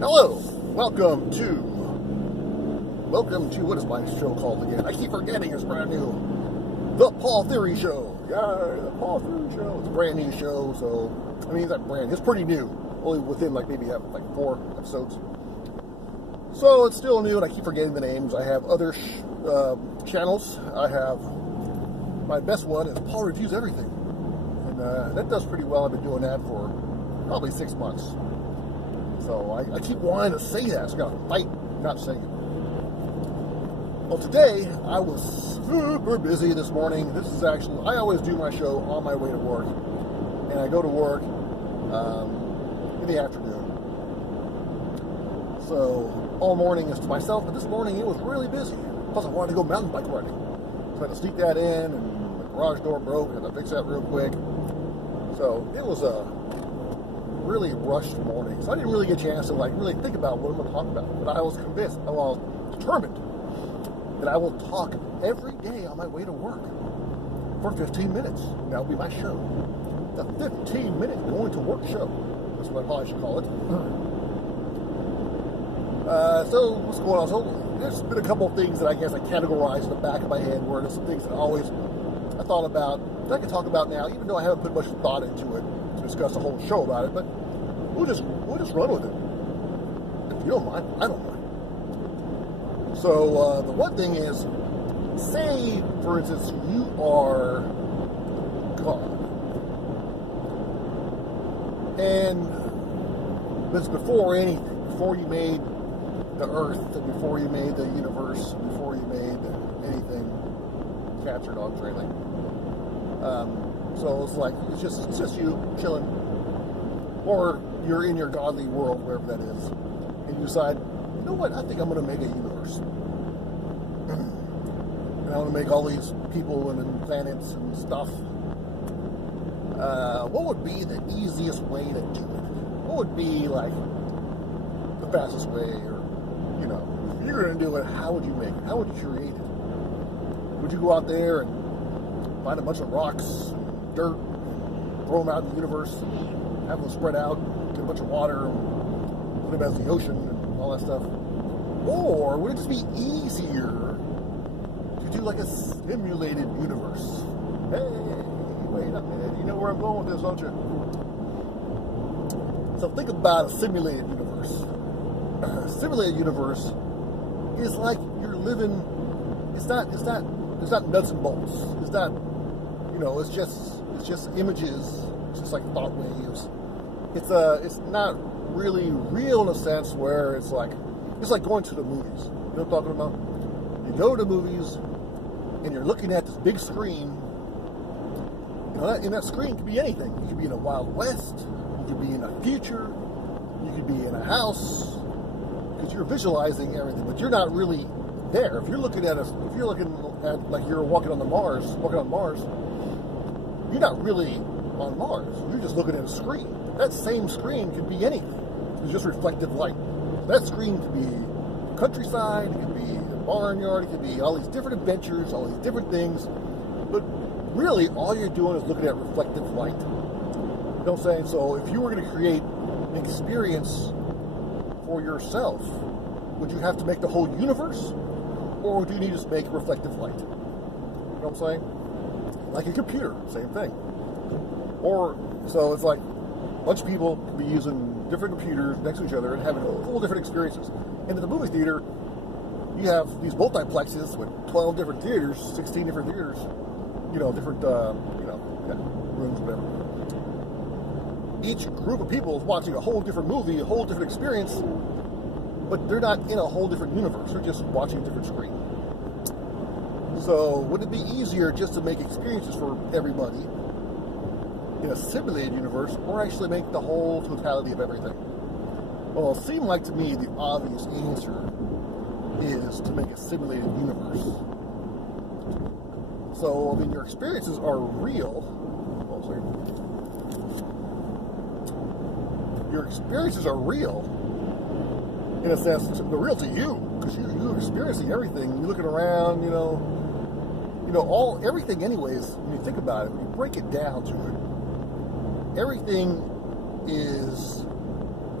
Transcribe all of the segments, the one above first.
Hello, welcome to, what is my show called again? I keep forgetting it's brand new. The Paul Theory Show. Yeah, the Paul Theory Show. It's a brand new show, so, I mean, it's not brand, it's pretty new. Only within, maybe 4 episodes. So, it's still new, and I keep forgetting the names. I have other channels. I have, my best one is Paul Reviews Everything. And that does pretty well. I've been doing that for probably 6 months. So I keep wanting to say that, so I gotta fight not saying it. Well, today I was super busy this morning. This is actually, I always do my show on my way to work, and I go to work in the afternoon. So all morning is to myself, but this morning it was really busy. Plus I wanted to go mountain bike riding, so I had to sneak that in, and the garage door broke, I had to fix that real quick. So it was a really rushed morning, so I didn't really get a chance to really think about what I'm going to talk about. But I was convinced, I was determined that I will talk every day on my way to work for 15 minutes. That will be my show. The 15-minute going to work show. That's what I probably should call it. So what's going on? So there's been a couple of things that I guess I categorized in the back of my head, where there's some things that I thought about that I can talk about now, even though I haven't put much thought into it to discuss a whole show about it. But we'll just run with it. If you don't mind, I don't mind. So the one thing is, say for instance you are God, and this before anything, before you made the earth, before you made the universe, before you made anything captured on trailing. So it's just you chilling, or you're in your godly world, wherever that is, and you decide, you know what, I think I'm going to make a universe, and I want to make all these people and planets and stuff. What would be the easiest way to do it? What would be the fastest way, or if you're going to do it, how would you make it? How would you create it? Would you go out there and find a bunch of rocks, dirt, and throw them out in the universe, and have them spread out, get a bunch of water, and put them as the ocean, and all that stuff? Or would it just be easier to do a simulated universe? Hey, wait a minute, you know where I'm going with this, don't you? So think about a simulated universe. A simulated universe is like you're living. It's not nuts and bolts. It's not, it's just images. It's just like thought waves. It's not really real in a sense where it's like going to the movies. You know what I'm talking about? You go to the movies and you're looking at this big screen. And that screen could be anything. You could be in a Wild West. You could be in a future. You could be in a house. Because you're visualizing everything, but you're not really there. If you're looking at like you're walking on Mars, you're not really on Mars. You're just looking at a screen. That same screen could be anything. It's just reflective light. That screen could be countryside, it could be a barnyard, it could be all these different adventures, all these different things. But really, all you're doing is looking at reflective light. You know what I'm saying? So if you were going to create an experience for yourself, would you have to make the whole universe? Or do you need to just make reflective light? You know what I'm saying? Like a computer, same thing. Or, so it's like a bunch of people could be using different computers next to each other and having full different experiences. And at the movie theater, you have these multiplexes with 12 different theaters, 16 different theaters, different, rooms, whatever. Each group of people is watching a whole different movie, a whole different experience, but they're not in a whole different universe. They're just watching a different screen. So would it be easier just to make experiences for everybody in a simulated universe, or actually make the whole totality of everything? Well, it seemed like to me the obvious answer is to make a simulated universe. So, your experiences are real. Your experiences are real, in a sense. They're real to you, because you're experiencing everything. You're looking around, everything anyways, when you think about it, when you break it down to it, everything is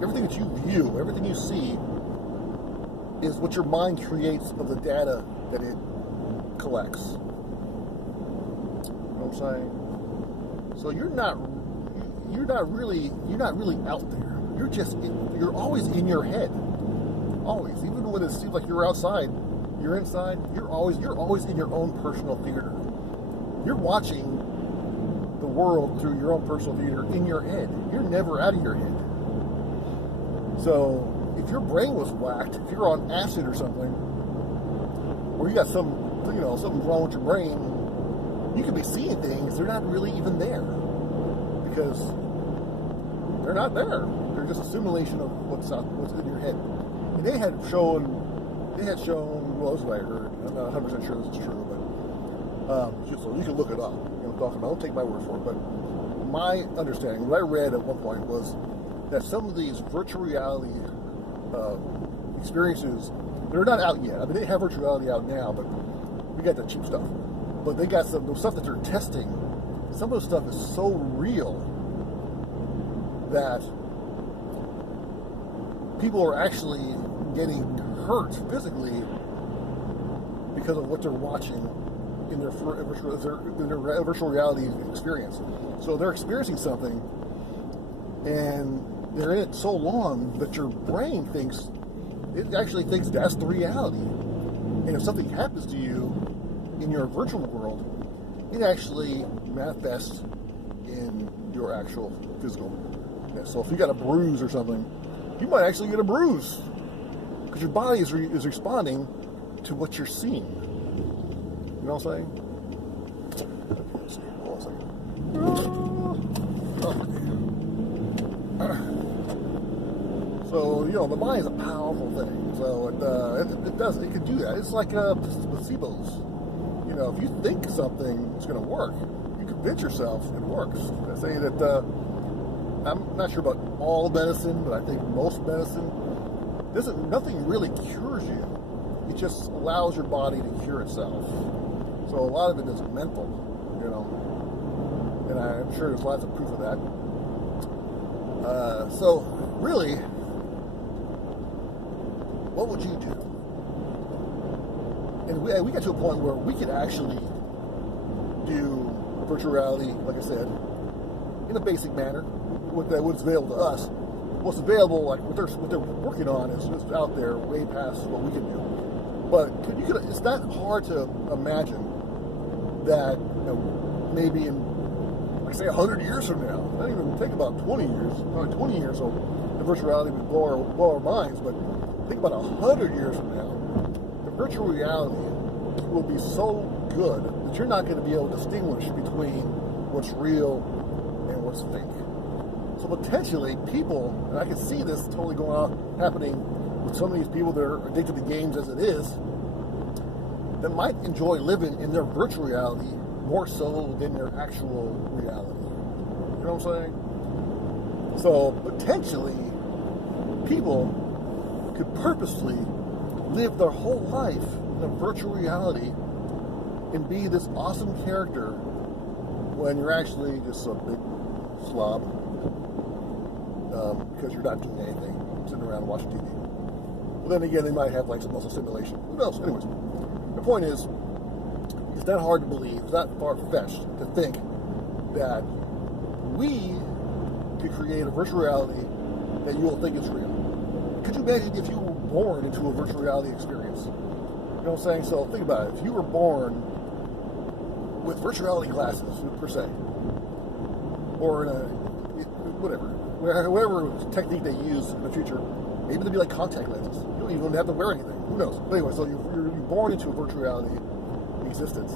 everything that you view, everything you see, is what your mind creates of the data that it collects. You know what I'm saying? So you're not really out there. You're always in your head. Always. Even when it seems like you're outside, you're inside, you're always in your own personal theater. You're watching the world through your own personal theater in your head. You're never out of your head. So if your brain was whacked, if you're on acid or something, or you got something wrong with your brain, you could be seeing things, they're not really even there. Because they're not there. They're just a simulation of what's in your head. And they had shown, well, this is what I heard. I'm not 100% sure this is true, but just so you can look it up. Don't take my word for it. But my understanding, what I read at one point was that some of these virtual reality experiences, they're not out yet. I mean, they have virtual reality out now, but we got the cheap stuff. But they got the stuff that they're testing. Some of the stuff is so real that people are actually getting hurt physically because of what they're watching in their virtual reality experience. So they're experiencing something, and they're in it so long that your brain actually thinks that's the reality. And if something happens to you in your virtual world, it actually manifests in your actual physical. So if you got a bruise or something, you might actually get a bruise because your body is responding to what you're seeing. You know what I'm saying? Let's see. Hold on a second. So, the mind is a powerful thing. So it can do that. It's like placebos. If you think something is going to work, you convince yourself it works. I say that I'm not sure about all medicine, but I think most medicine nothing really cures you. It just allows your body to cure itself. So a lot of it is mental, and I'm sure there's lots of proof of that. So really, what would you do? And we got to a point where we could actually do virtual reality, like I said, in a basic manner, what's available to us. What's available, like what they're working on, is out there way past what we can do. But it's not hard to imagine that maybe in, like say, 100 years from now, not even think about 20 years, probably 20 years, so the virtual reality would blow our minds. But think about 100 years from now, the virtual reality will be so good that you're not going to be able to distinguish between what's real and what's fake. So potentially people, and I can see this totally happening with some of these people that are addicted to games as it is, that might enjoy living in their virtual reality more so than their actual reality. You know what I'm saying? So potentially people could purposely live their whole life in a virtual reality and be this awesome character when you're actually just a big slob because you're not doing anything, sitting around watching TV. Well, then again, they might have like some muscle stimulation. Who knows? Anyways, the point is, it's not hard to believe, it's not far-fetched to think that we could create a virtual reality that you will think is real. Could you imagine if you were born into a virtual reality experience? You know what I'm saying? So think about it. If you were born with virtual reality glasses, per se, or in whatever technique they use in the future, maybe they'll be like contact lenses. You don't even have to wear anything. Who knows? But anyway, so you're born into a virtual reality existence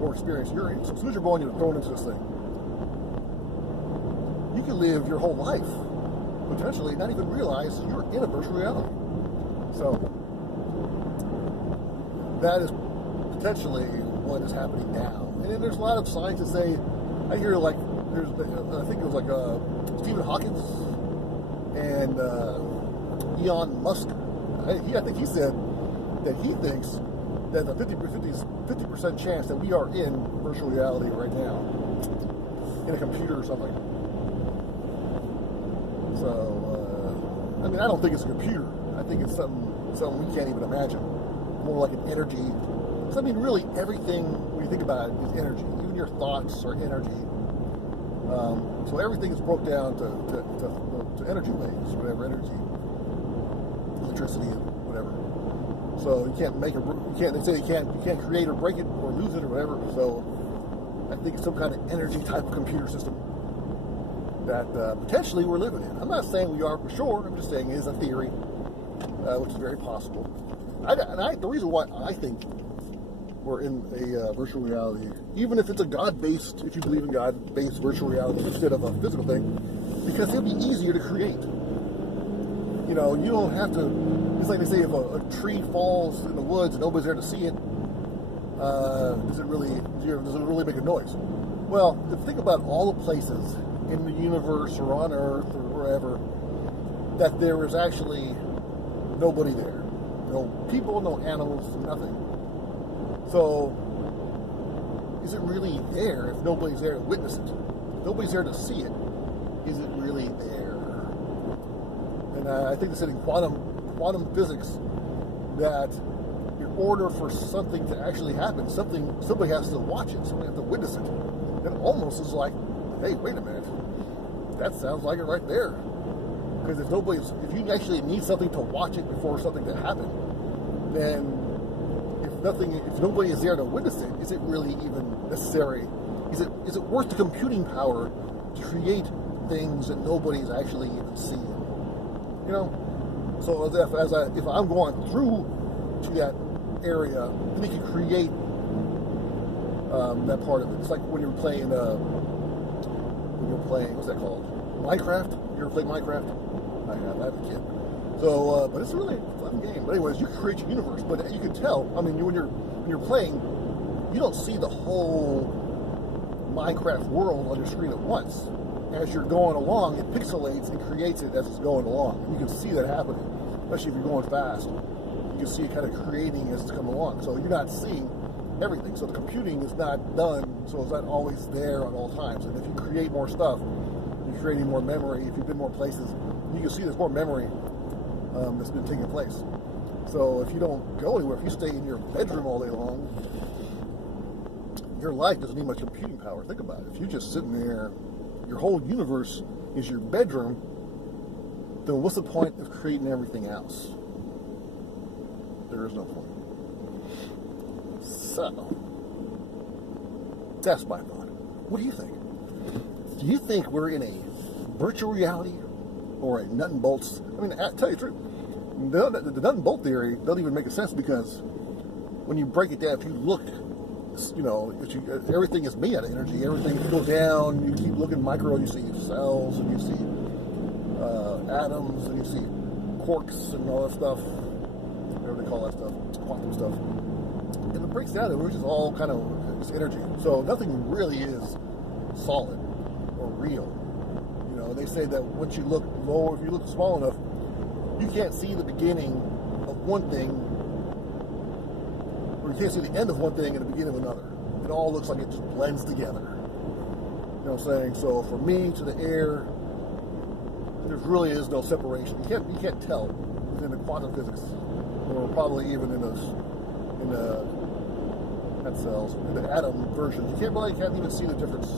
or experience. So as soon as you're born, you're thrown into this thing. You can live your whole life, potentially not even realize you're in a virtual reality. So that is potentially what is happening now. And then there's a lot of scientists say, I hear like, I think it was like Stephen Hawking and Elon Musk. I think he said that he thinks there's a 50% chance that we are in virtual reality right now, in a computer or something. So I mean, I don't think it's a computer. I think it's something we can't even imagine. More like an energy. So, I mean, really, everything, when you think about it, is energy. Even your thoughts are energy. So everything is broke down to energy waves, whatever energy, electricity, whatever. So you can't make they say you can't create or break it or lose it or whatever. So I think it's some kind of energy type of computer system that potentially we're living in. I'm not saying we are for sure. I'm just saying it is a theory, which is very possible. The reason why I think we're in a virtual reality, even if it's a God-based, if you believe in God-based virtual reality instead of a physical thing, because it'll be easier to create. You know, you don't have to. It's like they say, if a tree falls in the woods and nobody's there to see it, does it really make a noise? Well, think about all the places in the universe or on Earth or wherever that there is actually nobody there. No people, no animals, nothing. So, is it really there if nobody's there to witness it? If nobody's there to see it, is it really there? And I think they said in quantum physics that in order for something to actually happen, somebody has to watch it, somebody has to witness it. It almost is like, hey, wait a minute, that sounds like it right there. Because if you actually need something to watch it before something to happen, then if nobody is there to witness it, is it really even necessary? Is it worth the computing power to create things that nobody's actually even seeing? You know, so if I'm going through to that area, then you can create that part of it. It's like when you're playing what's that called? Minecraft. You ever played Minecraft? I have a kid. So, but it's really a fun game. But anyways, you can create your universe, but you can tell. I mean, when you're playing, you don't see the whole Minecraft world on your screen at once. As you're going along, it pixelates and creates it as it's going along. And you can see that happening, especially if you're going fast. You can see it kind of creating as it's coming along. So you're not seeing everything. So the computing is not done, so it's not always there at all times. And if you create more stuff, you're creating more memory. If you've been more places, you can see there's more memory that's been taking place. So if you don't go anywhere, if you stay in your bedroom all day long, your life doesn't need much computing power. Think about it. If you're just sitting there, your whole universe is your bedroom, then what's the point of creating everything else? There is no point. So, that's my thought. What do you think? Do you think we're in a virtual reality or a nut and bolts? I mean, to tell you the truth, the nut and bolt theory doesn't even make a sense, because when you break it down, if you look, you know, everything is made out of energy. Everything, if you go down, you keep looking micro, you see cells, and you see atoms, and you see quarks and all that stuff, whatever they call that stuff, quantum stuff. And it breaks down, which is all kind of just energy. So nothing really is solid or real. You know, they say that once you look low, if you look small enough, you can't see the beginning of one thing, or you can't see the end of one thing and the beginning of another. It all looks like it just blends together. You know what I'm saying? So from me to the air, there really is no separation. You can't tell within the quantum physics, or probably even in the not cells, in the atom version. You can't even see the difference.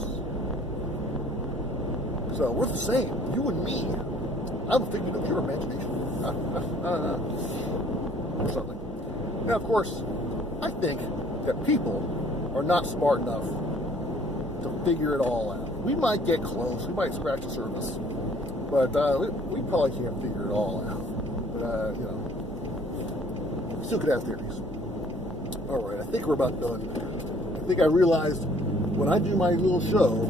So we're the same, you and me. I'm thinking of your imagination. Or something. Now, of course, I think that people are not smart enough to figure it all out. We might get close, we might scratch the surface, but we probably can't figure it all out. But, you know, we still could have theories. All right, I think we're about done. I think I realized when I do my little show,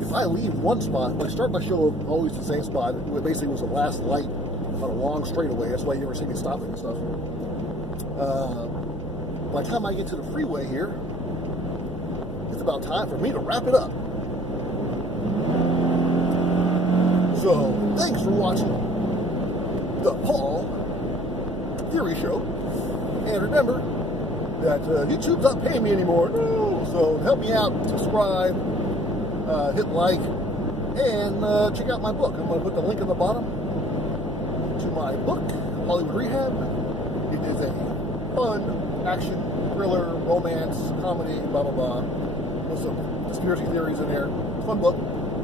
if I leave one spot, I start my show always the same spot. It basically was the last light on a long straightaway. That's why you never see me stopping and stuff. By the time I get to the freeway here, it's about time for me to wrap it up. So, thanks for watching the Paul Theory Show. And remember that YouTube's not paying me anymore. No. So help me out, subscribe, hit like, and check out my book. I'm going to put the link in the bottom to my book, Hollywood Rehab. It is a fun action, thriller, romance, comedy, blah, blah, blah. With some conspiracy theories in there. Fun book.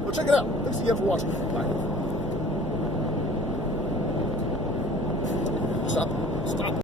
So check it out. Thanks again for watching. Bye. Stop.